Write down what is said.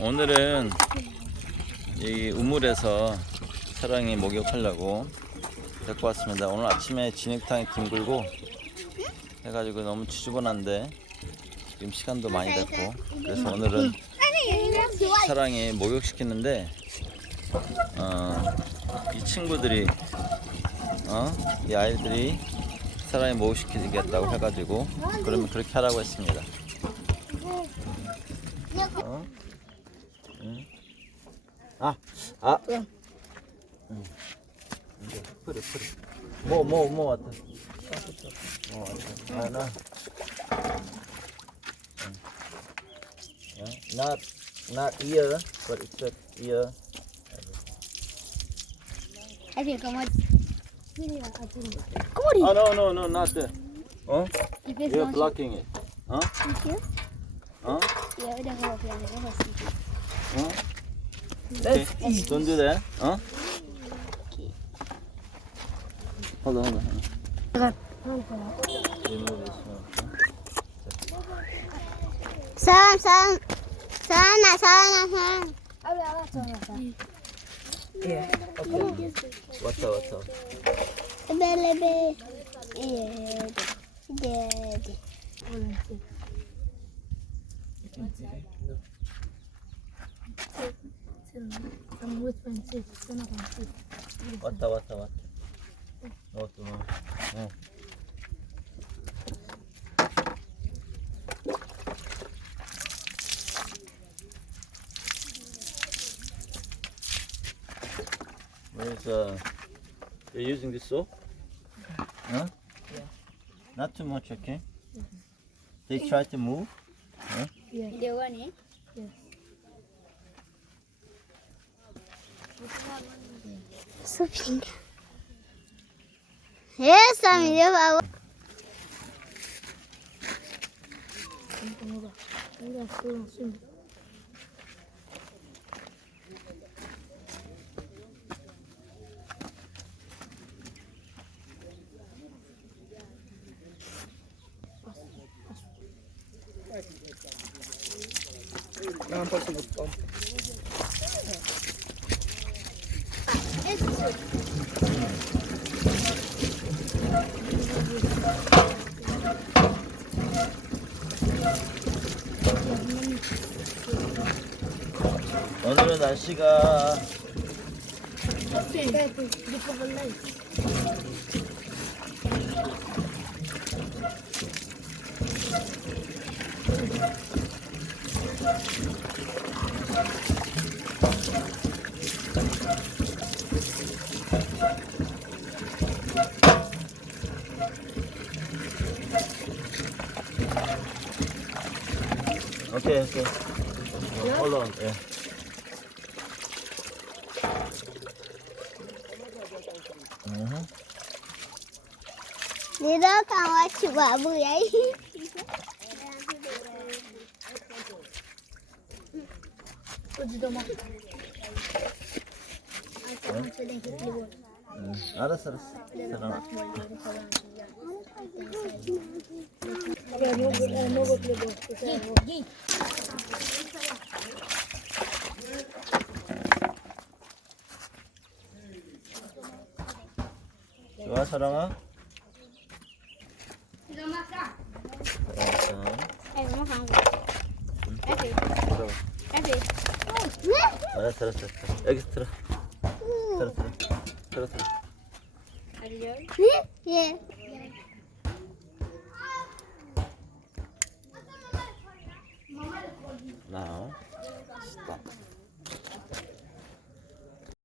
오늘은 이 우물에서 사랑이 목욕하려고 데리고 왔습니다. 오늘 아침에 진흙탕에 뒹굴고 해가지고 너무 지저분한데 지금 시간도 많이 됐고 그래서 오늘은 사랑이 목욕시키는데 어, 이 친구들이 어, 이 아이들이 사랑이 목욕시키겠다고 해가지고 그러면 그렇게 하라고 했습니다. 어? 응? 아, 아. 응. 이제 풀어, 풀어. 뭐, 뭐, 뭐 왔다. 뭐 왔다. 아, 나. 응. 응? Not, not ear, but it's a ear. 아직 그만. Oh, no, no, no, not the. 어? If it's You're not blocking it. 어? here, 어? yeah, udah kalau bilang itu masih. 어? Okay. Don't do that. 어? Hold on, hold on. hold on. Remove this one. San, san, sana, sana, sana. Ada apa coba? Yeah. Water, water. Lebe, I'm What the, what the, what? Where's, uh, you're using this soap? Huh? Yeah. Not too much, okay? Mm -hmm. They try to move? Huh? Yeah. Yes. subindo. Essa me deu valor. Não, posso botar. 오늘은 날씨가 네, 네, 네, 네, Okay, okay. Yeah. Hold on. Eh. Yeah. Uh -huh. Ni dah kan wacu babu ya. Aras aras. Selamat. 아 좋아 사랑아 알았어 Eh, mau kamu. Eh, 들어 eh. 알았어 알았어 알았어 여기 들어 들어 들어 들어 들어 Ada jauh? Iya.